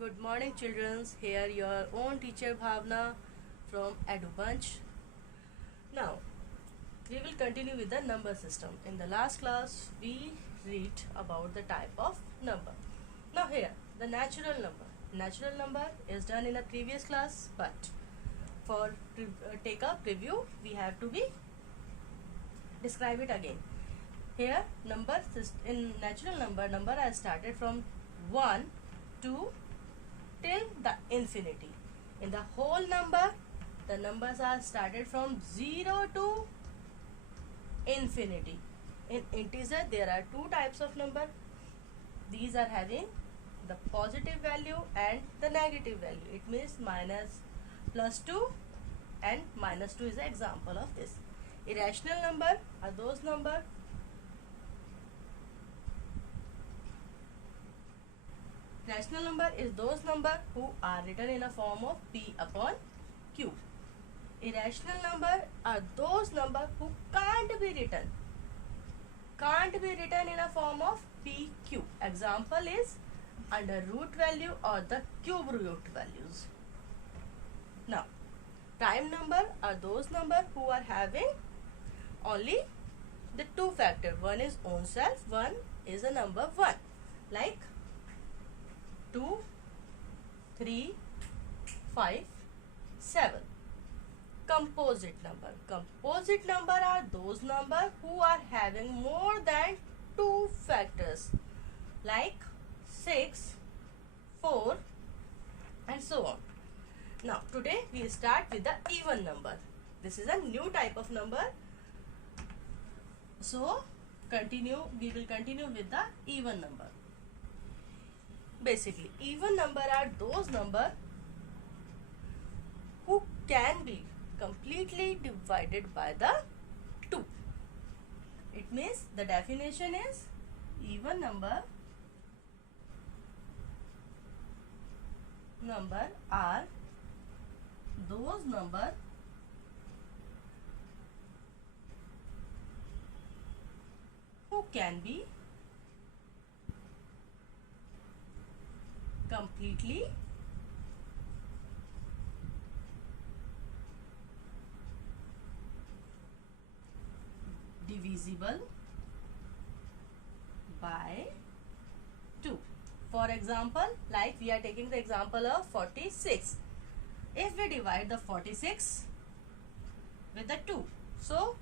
Good morning, children. Here your own teacher Bhavna from EduBunch. Now, we will continue with the number system. In the last class, we read about the type of number. Now here, the natural number. Natural number is done in a previous class, but for take a preview, we have to be describe it again. Here, in natural number are started from 1 to till the infinity. In the whole number, the numbers are started from 0 to infinity. In integer, there are two types of number. These are having the positive value and the negative value. It means minus, plus 2 and minus 2 is an example of this. Irrational number are those number Rational number is those number who are written in a form of P upon Q. Irrational number are those number who can't be written in a form of PQ. Example is under root value or the cube root values. Now, prime number are those number who are having only the two factor. One is own self, one is a number 1. Like 2, 3, 5, 7. Composite number are those number who are having more than two factors like 6, 4 and so on. Now today we start with the even number. This is a new type of number. So we will continue with the even number. Basically, even number are those number who can be completely divided by the 2. It means the definition is even number are those number who can be completely divisible by 2. For example, like we are taking the example of 46. If we divide the 46 with the 2, so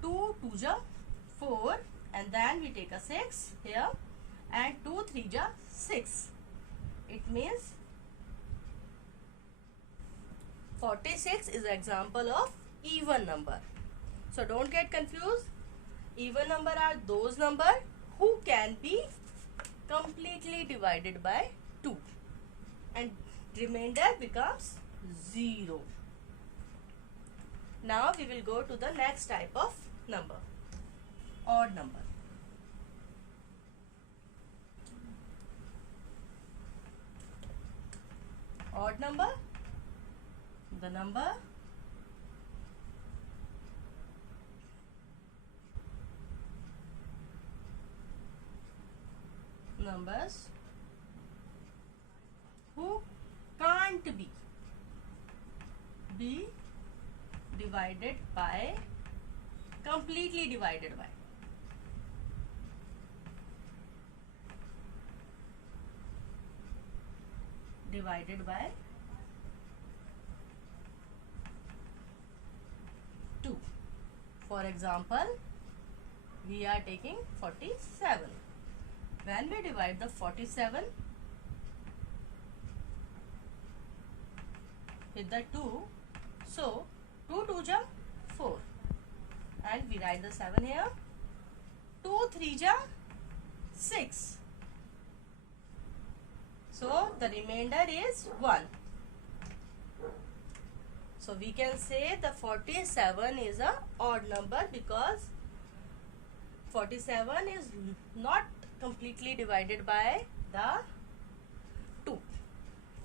2 2 ja 4 and then we take a 6 here and 2 3 ja 6. It means 46 is an example of even number. So don't get confused. Even number are those number who can be completely divided by 2 and remainder becomes 0. Now we will go to the next type of number, odd number. Odd number, the numbers who can't be divided by completely divided by. Divided by 2. For example, we are taking 47. When we divide the 47 with the 2, so 2 2 ja 4 and we write the 7 here. 2 3 ja 6. So the remainder is 1. So we can say the 47 is a odd number because 47 is not completely divided by the 2.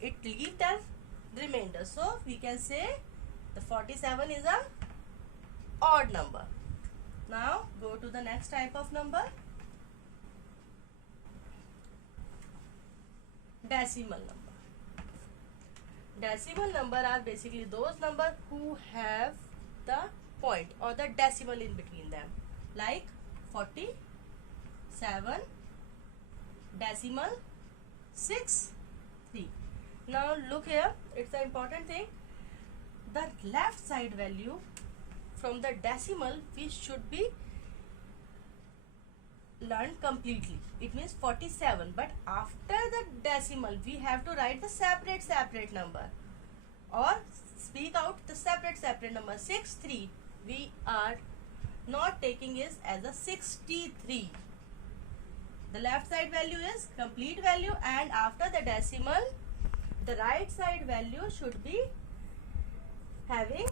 It leaves the remainder. So we can say the 47 is a odd number. Now go to the next type of number, decimal number. Decimal number are basically those numbers who have the point or the decimal in between them, like 47 decimal 6 3. Now look here, it's an important thing. The left side value from the decimal we should be learned completely. It means 47, but after the decimal we have to write the separate number or speak out the separate number. 63 we are not taking is as a 63. The left side value is complete value, and after the decimal the right side value should be having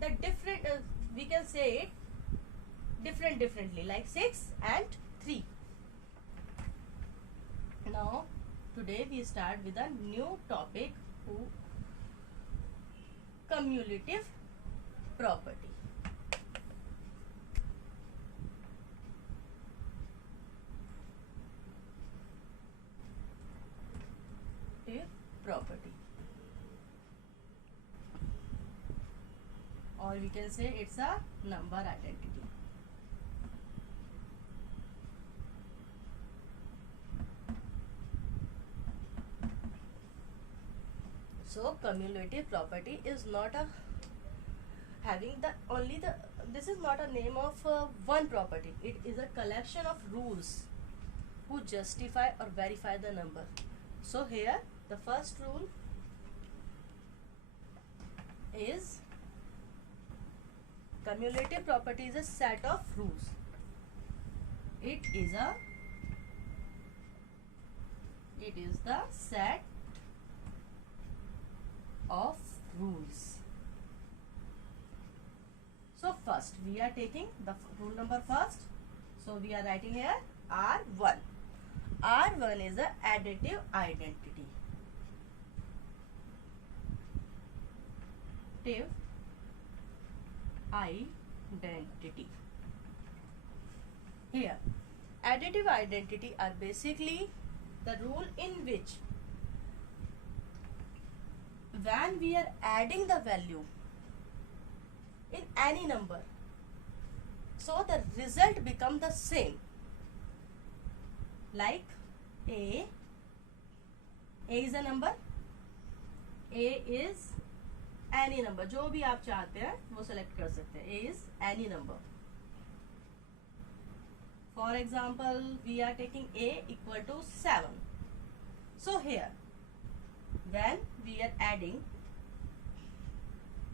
the different, we can say it differently, like 6 and 3. Now today we start with a new topic, cumulative property. Property, or we can say it's a number identity. So cumulative property is not a having the only the, this is not a name of one property. It is a collection of rules who justify or verify the number. So here the first rule is cumulative property is a set of rules. It is the set of rules. So first we are taking the rule number first. So we are writing here R1. R1 is a additive identity. Identity. Here additive identity are basically the rule in which when we are adding the value in any number, so the result become the same. Like A is a number, A is any number, जो भी आप चाहते हैं वो select कर सकते हैं. A is any number. For example, we are taking A equal to 7. So here, when we are adding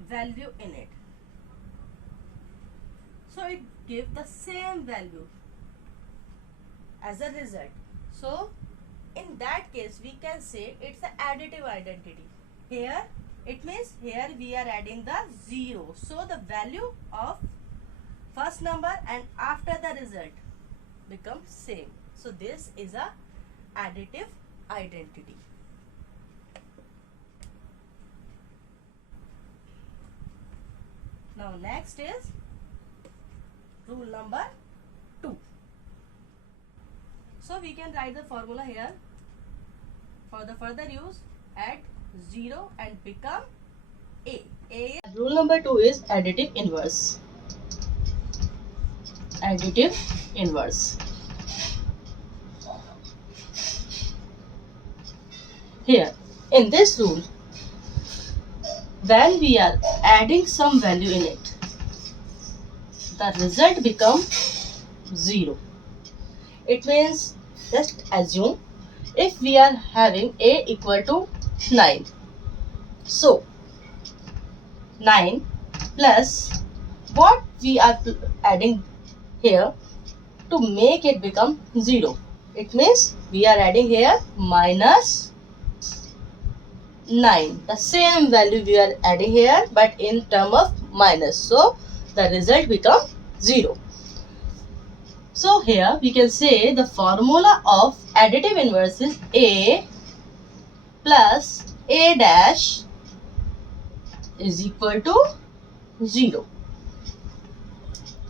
value in it, so it gives the same value as a result. So in that case we can say it's an additive identity. Here it means here we are adding the 0, so the value of first number and after the result becomes same. So this is a additive identity. Now next is rule number 2. So we can write the formula here. For the further use, add 0 and become A. Rule number 2 is additive inverse. Additive inverse. Here in this rule, when we are adding some value in it, the result becomes 0. It means, just assume if we are having A equal to 9, so 9 plus what we are adding here to make it become 0. It means we are adding here minus 9. The same value we are adding here, but in term of minus. So the result becomes 0. So here we can say the formula of additive inverse is A plus A dash is equal to 0.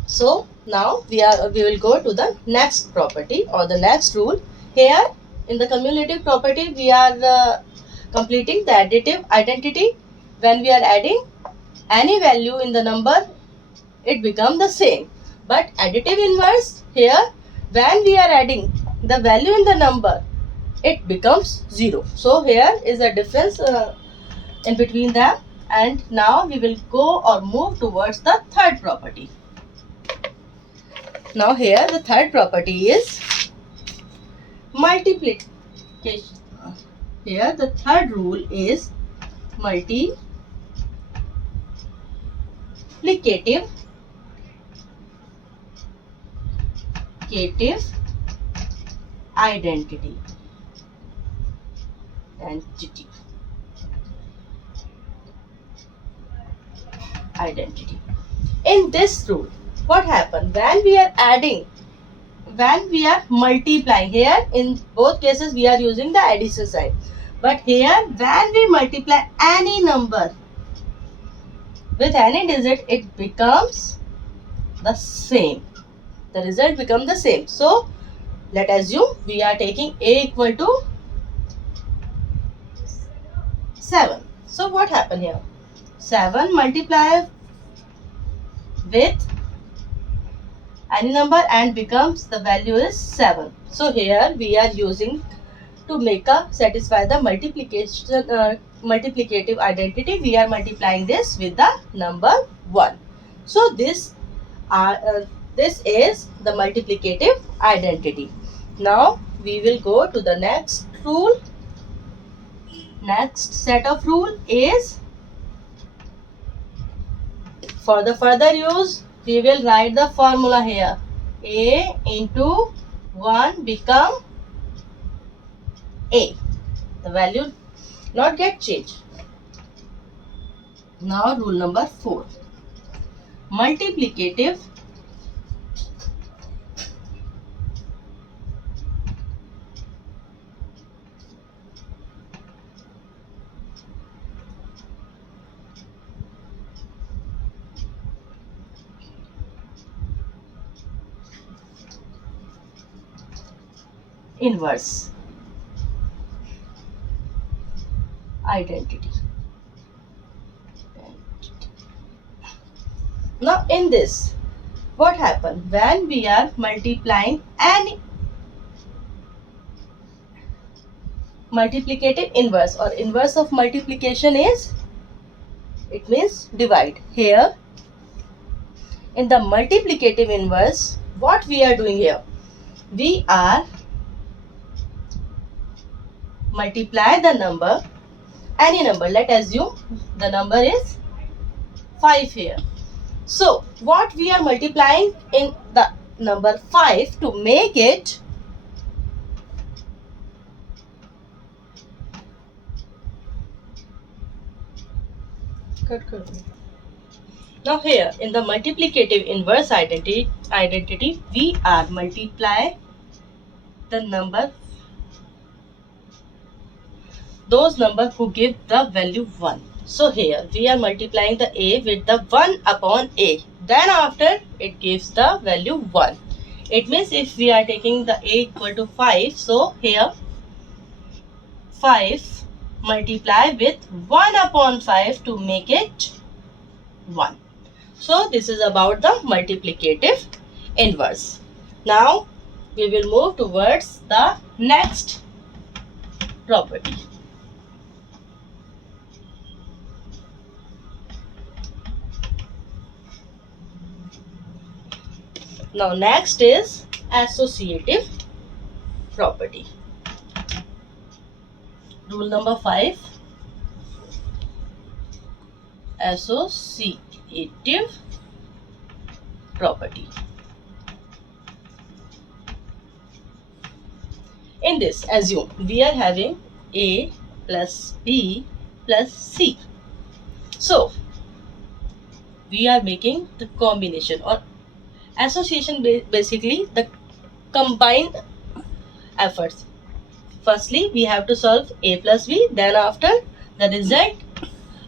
So now we will go to the next property or the next rule. Here in the cumulative property, we are completing the additive identity. When we are adding any value in the number, it becomes the same. But additive inverse, here when we are adding the value in the number, it becomes 0. So here is a difference in between them. And now we will go or move towards the third property. Now here the third property is multiplication. Here the third rule is multiplicative identity. In this rule, what happens when we are adding, when we are multiplying? Here in both cases we are using the addition sign, but here when we multiply any number with any digit, it becomes the same. The result becomes the same. So let us assume we are taking a equal to 7. So what happened here? 7 multiply with any number and becomes the value is 7. So here we are using to make a satisfy the multiplication multiplicative identity. We are multiplying this with the number 1. So this is the multiplicative identity. Now we will go to the next rule. Next set of rule is, for the further use, we will write the formula here. A into 1 become A. The value not get changed. Now rule number 4. Multiplicative inverse identity. Now in this, what happens when we are multiplying any multiplicative inverse, or inverse of multiplication is, it means divide. Here in the multiplicative inverse, what we are doing here, we are multiply the number, any number. Let us assume the number is 5 here. So what we are multiplying in the number 5 to make it now here in the multiplicative inverse identity we are multiply the number, those numbers who give the value 1. So here we are multiplying the A with the 1 upon A. Then after it gives the value 1. It means if we are taking the A equal to 5, so here 5 multiply with 1 upon 5 to make it 1. So this is about the multiplicative inverse. Now we will move towards the next property. Now next is associative property. Rule number 5. Associative property. In this, assume we are having A plus B plus C. So we are making the combination or association, basically the combined efforts. Firstly, we have to solve A plus B. Then after, the result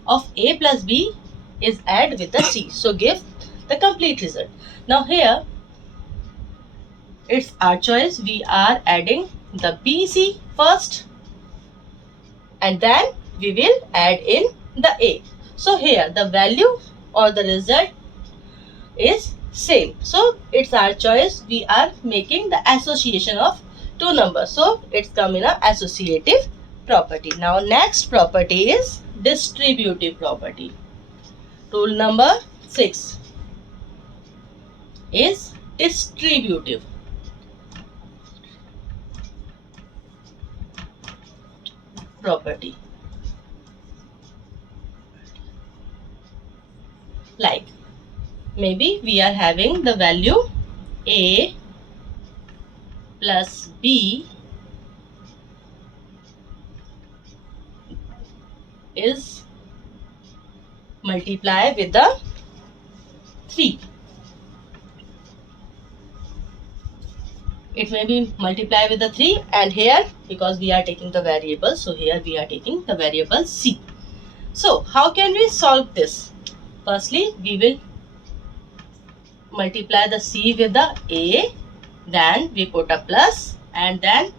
of A plus B is add with the C. So give the complete result. Now here, it's our choice. We are adding the BC first and then we will add in the A. So here the value or the result is same. So it's our choice. We are making the association of two numbers. So it's come in a associative property. Now next property is distributive property. Rule number 6 is distributive. Property. Like maybe we are having the value A plus B is multiply with the 3. It may be multiply with the 3 and here because we are taking the variable, so here we are taking the variable C. So how can we solve this? Firstly, we will multiply the C with the A, then we put a plus and then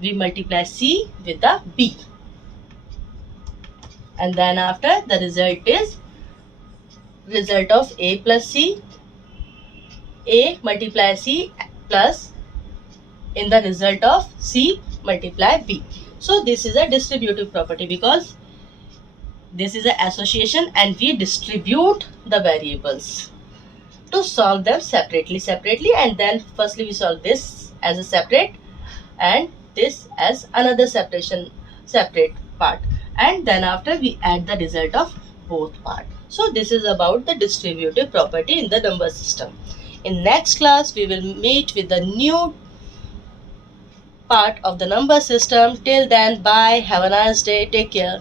we multiply C with the B. And then after the result is result of A plus C, A multiply C plus in the result of C multiply B. So this is a distributive property because this is an association and we distribute the variables to solve them separately and then firstly we solve this as a separate and this as another separate part and then after we add the result of both part. So this is about the distributive property in the number system. In next class we will meet with the new part of the number system. Till then, bye, have a nice day, take care.